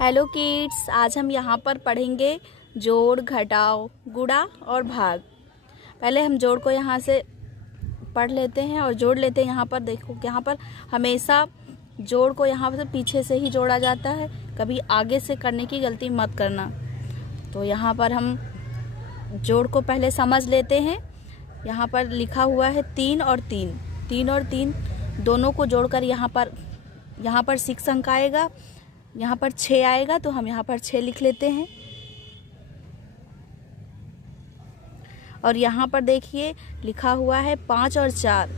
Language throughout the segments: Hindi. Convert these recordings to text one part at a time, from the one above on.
हेलो किड्स, आज हम यहाँ पर पढ़ेंगे जोड़, घटाव, गुणा और भाग। पहले हम जोड़ को यहाँ से पढ़ लेते हैं और जोड़ लेते हैं। यहाँ पर देखो, यहाँ पर हमेशा जोड़ को यहाँ से पीछे से ही जोड़ा जाता है, कभी आगे से करने की गलती मत करना। तो यहाँ पर हम जोड़ को पहले समझ लेते हैं। यहाँ पर लिखा हुआ है 3 और 3, 3 और 3 दोनों को जोड़कर यहाँ पर 6 अंक आएगा, यहाँ पर 6 आएगा, तो हम यहाँ पर 6 लिख लेते हैं। और यहाँ पर देखिए लिखा हुआ है 5 और 4,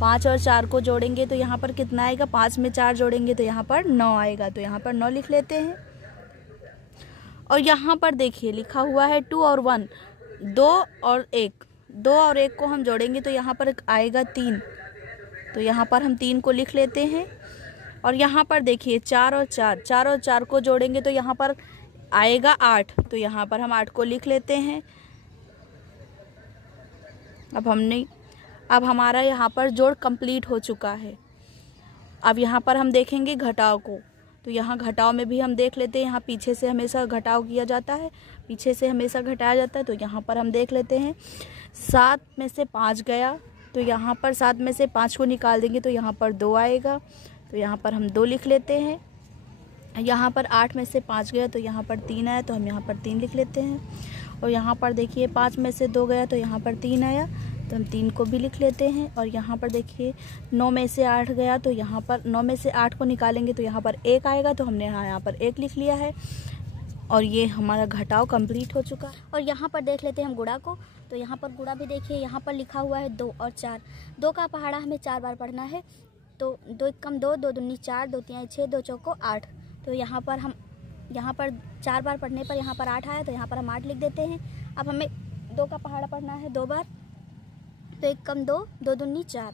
5 और 4 को जोड़ेंगे तो यहाँ पर कितना आएगा, 5 में 4 जोड़ेंगे तो यहाँ पर 9 आएगा, तो यहाँ पर 9 लिख लेते हैं। और यहाँ पर देखिए लिखा हुआ है 2 और 1, 2 और 1, 2 और 1 को हम जोड़ेंगे तो यहाँ पर आएगा 3, तो यहाँ पर हम 3 को लिख लेते हैं। और यहाँ पर देखिए 4 और 4, 4 और 4 को जोड़ेंगे तो यहाँ पर आएगा 8, तो यहाँ पर हम 8 को लिख लेते हैं। अब हमारा यहाँ पर जोड़ कंप्लीट हो चुका है। अब यहाँ पर हम देखेंगे घटाव को, तो यहाँ घटाव में भी हम देख लेते हैं। यहाँ पीछे से हमेशा घटाव किया जाता है, पीछे से हमेशा घटाया जाता है। तो यहाँ पर हम देख लेते हैं 7 में से 5 गया, तो यहाँ पर 7 में से 5 को निकाल देंगे तो यहाँ पर 2 आएगा, तो यहाँ पर हम 2 लिख लेते हैं। यहाँ पर 8 में से 5 गया तो यहाँ पर 3 आया, तो हम यहाँ पर 3 लिख लेते हैं। और यहाँ पर देखिए 5 में से 2 गया तो यहाँ पर 3 आया, तो हम 3 को भी लिख लेते हैं। और यहाँ पर देखिए 9 में से 8 गया, तो यहाँ पर 9 में से 8 को निकालेंगे तो यहाँ पर 1 आएगा, तो हमने यहाँ पर 1 लिख लिया है। और ये हमारा घटाव कंप्लीट हो चुका है। और यहाँ पर देख लेते हैं हम गुणा को, तो यहाँ पर गुणा भी देखिए, यहाँ पर लिखा हुआ है 2 और 4, 2 का पहाड़ा हमें 4 बार पढ़ना है। तो 2 एकम 2, 2 दूनी 4, 2 तिहाई 6, 2 चौको 8, तो यहाँ पर 4 बार पढ़ने पर यहाँ पर 8 आया, तो यहाँ पर हम 8 लिख देते हैं। अब हमें 2 का पहाड़ा पढ़ना है 2 बार, तो 1 कम 2, 2 दूनी 4,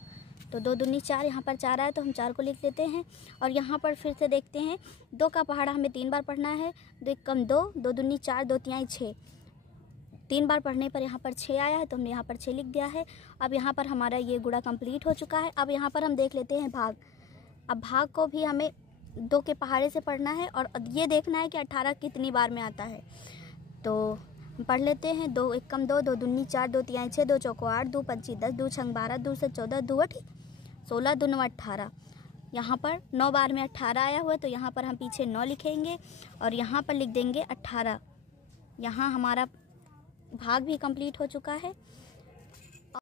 तो 2 दूनी 4, यहाँ पर 4 आया तो हम 4 को लिख देते हैं। और यहाँ पर फिर से देखते हैं 2 का पहाड़ा हमें 3 बार पढ़ना है, 2 1 कम 2, 2 दूनी 4, 2 तिहाई 6, 3 बार पढ़ने पर यहाँ पर 6 आया है, तो हमने यहाँ पर 6 लिख दिया है। अब यहाँ पर हमारा ये गुणा कंप्लीट हो चुका है। अब यहाँ पर हम देख लेते हैं भाग। अब भाग को भी हमें 2 के पहाड़े से पढ़ना है और ये देखना है कि 18 कितनी बार में आता है। तो पढ़ लेते हैं 2 1 कम 2, 2 दूनी 4, 2 तिहाई 6, 2 चौको 8, 2 पंची 10, 2 छंग 12, 2 से 14, 2 8 16, 2 9 18। यहाँ पर 9 बार में 18 आया हुआ है, तो यहाँ पर हम पीछे 9 लिखेंगे और यहाँ पर लिख देंगे 18। यहाँ हमारा भाग भी कंप्लीट हो चुका है।